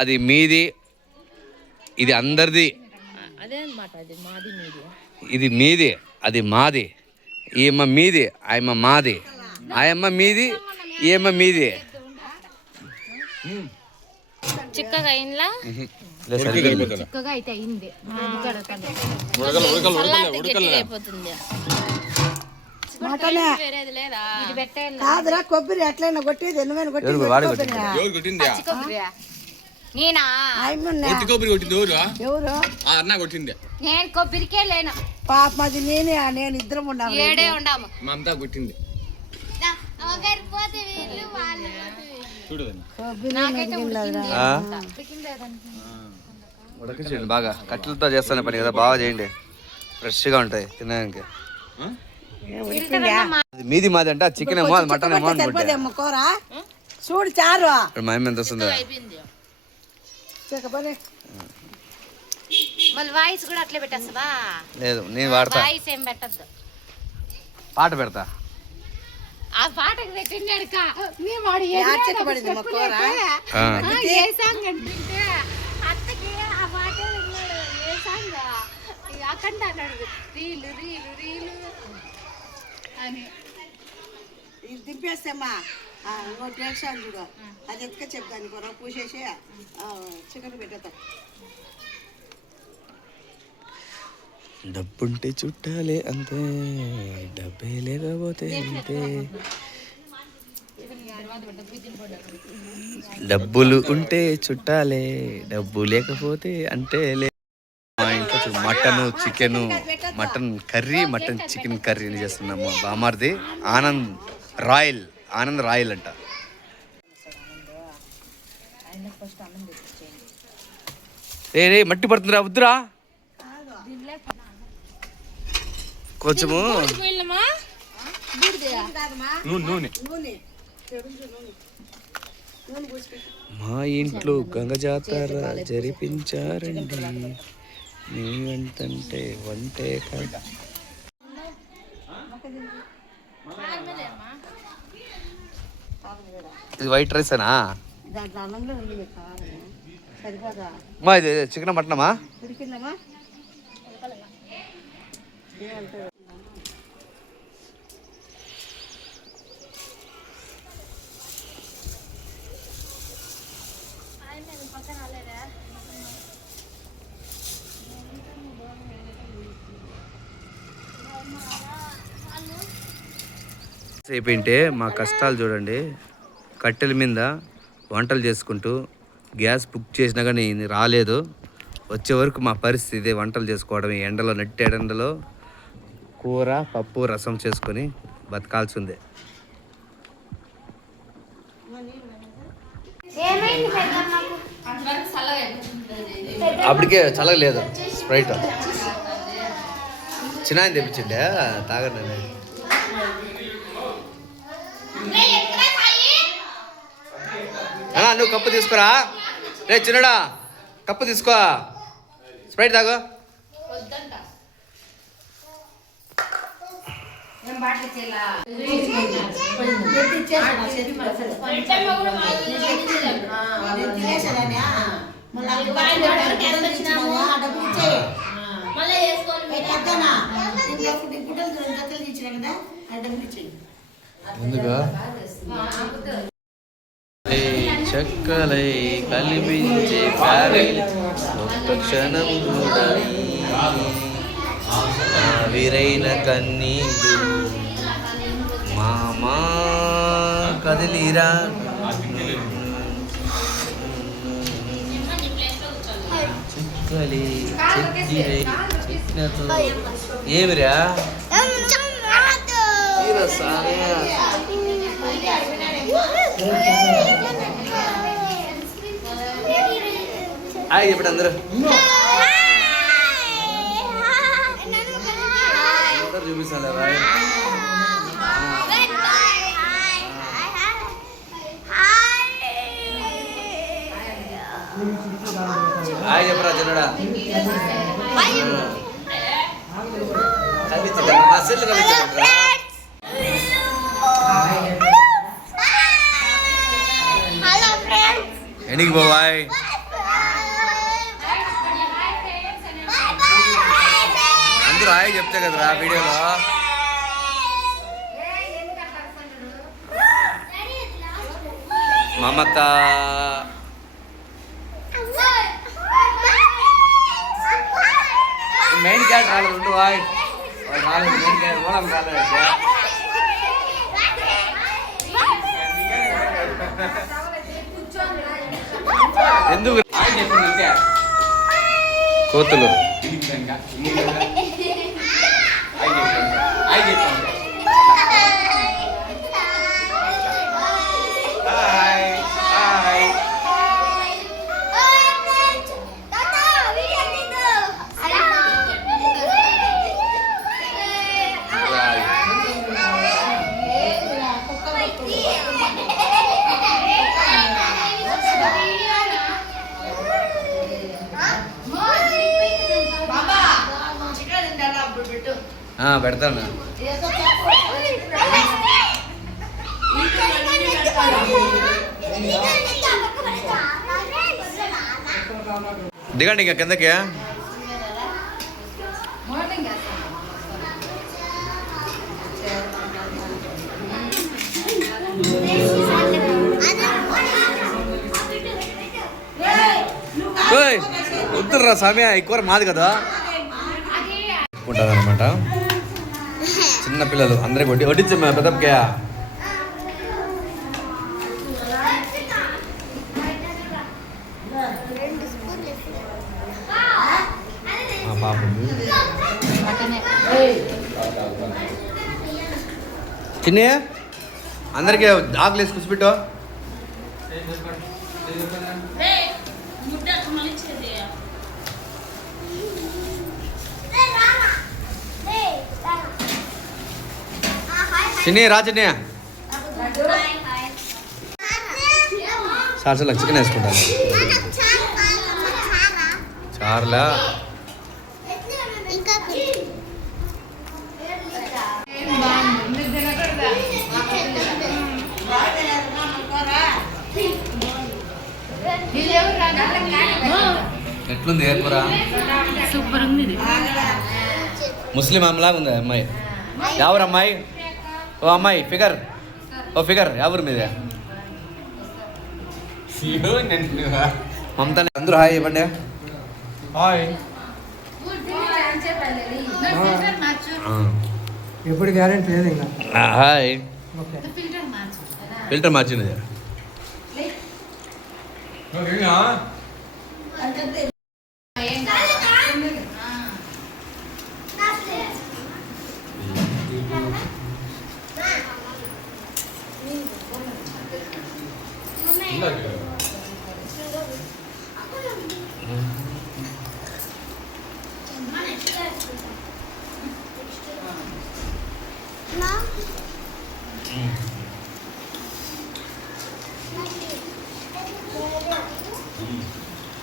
అది మీది, ఇది అందరిది. ఇది మీది, అది మాది. ఈయమ్మ మీది, ఆయమ్మ మాది. ఆయమ్మ మీది, ఈయమ్మ మీది. చిక్కగా అయిందా? చిక్కగా అయితే అయింది. కాదురా కొబ్బరి ఎట్లయినా కొట్టేది నువ్వైనా నేనా ఎవరు కొట్టింది? నేను కొబ్బరికే లేను పాప అది నేను ఇద్దరం ఉన్నాము. ఏడే ఉండాము. మమతా కొట్టింది. ఉడకించండి బాగా. కట్టెలతో చేస్తానే పని కదా, బాగా చేయండి, ఫ్రెష్గా ఉంటాయి తినడానికి. మీది మాది అంట. చికెన్ ఏమో మటన్ ఏమో కూర చూడు చారు. మా అమ్మ ఎంత వస్తుందా? వాయిస్ కూడా అట్లే పెట్టేస్తావా? లేదు, నేను వాడతా. వాయిస్ ఏం పెట్టద్దు, పాట పెడతా. ఆ పాటకు పెట్టిండాడు అత్తకి ఆ పాట ఏ సాంగ్ అఖండ అన్నాడు, రీలు రీలు రీలు అని. ఇది దింపేస్తామా టేషన్ చూడు, అది ఎత్తుక చెప్తాను కూర పూసేసి చికెన్ పెట్టేద్దాం. డబ్బుంటే చుట్టాలే అంతే, డబ్బే లేకపోతే అంతే. డబ్బులు ఉంటే చుట్టాలే, డబ్బు లేకపోతే అంటే మా ఇంట్లో mutton chicken, mutton curry, mutton chicken curry చేస్తున్నాము. బామార్ది ఆనంద్ రాయల్ అంట. రే మట్టి పడుతుందిరా, వద్దురా. కొంచెము మా ఇంట్లో గంగ జాతర జరిపించారండి, నీ వెంటంటే వంటే కదా. ఇది వైట్ రైసేనా? మా ఇది చికెన్ మటనమా? అయిపోయింటే మా కష్టాలు చూడండి. కట్టెల మీద వంటలు చేసుకుంటూ గ్యాస్ బుక్ చేసినా కానీ రాలేదు. వచ్చే వరకు మా పరిస్థితి వంటలు చేసుకోవడం, ఎండలో నట్టి ఎండలో కూర పప్పు రసం చేసుకొని బతకాల్సిందే. అప్పటికే చల్లలేదు. స్ప్రైట్ చిన్న తెప్పించిండే తాగండి. నువ్వు కప్పు తీసుకురా. రే చిన్నడా, కప్పు తీసుకో, స్ప్రైట్ తాగు. ముందుగా చక్కలై కనిపించే ఒక్క క్షణం కూడా వీరైన కన్నీళ్ళు మామా కదిలిరా. చిక్కలి చెక్కిరై చిక్కినతో ఏమిరా ఇప్పుడు అందరూ చూపిస్తాను. హాయ్ చెప్పరా చిన్నడా. ఎనికి పోవాయ్ అందరూ హాయ్ చెప్తే కదరా వీడియోలో. మమత మెయిన్ క్యారెక్టర్ రాలేదు. ఉండు హాయ్ రాలేదు. మెయిన్ క్యారెక్టర్ ఓనం రాలేదు. ఎందుకు కోతులు పెడతాను. దిగండి ఇంకా కిందకి. వద్దురా సమయ ఎక్కువ మాది కదా అనమాట. చిన్న పిల్లలు అందరికి వడ్డించే పెద్దప్పకే చిన్న అందరికి ఆకులు వేసి కూర్చోబెట్టు. చిన్ని రా చిన్ని. సార్ చికెన్ వేసుకుంటాను. చార్లా ఎట్లుంది ఏర్పరా? సూపర్ ఉంది. ముస్లిం అమ్మలాగా ఉంది అమ్మాయి. ఎవరు అమ్మాయి? ఓ అమ్మాయి ఫిగర్, ఓ ఫిగర్ ఎవరు మీద? మమతా. అందరూ హాయ్ ఇవ్వండి. హాయ్. ఎప్పుడు గ్యారెంటీ లేదు ఇంకా. హాయ్. ఫిల్టర్ మార్చింది.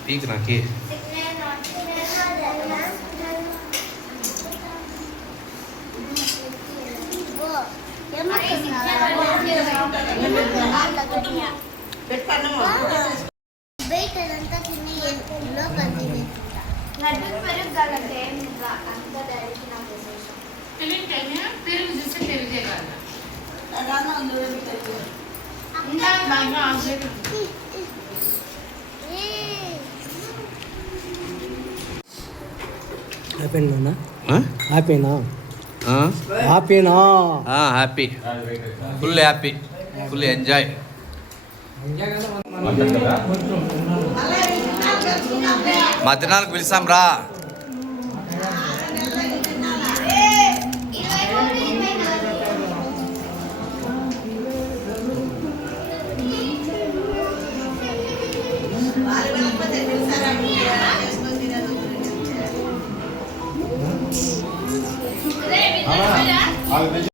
పీక్ నాకి పెరుగు చూస్తే పెరుగే కాదు. హ్యాపీనా? హ్యాపీనా? హ్యాపీనా? Happy, full happy, full enjoy. మా తినాలకు పిలిచాం రా.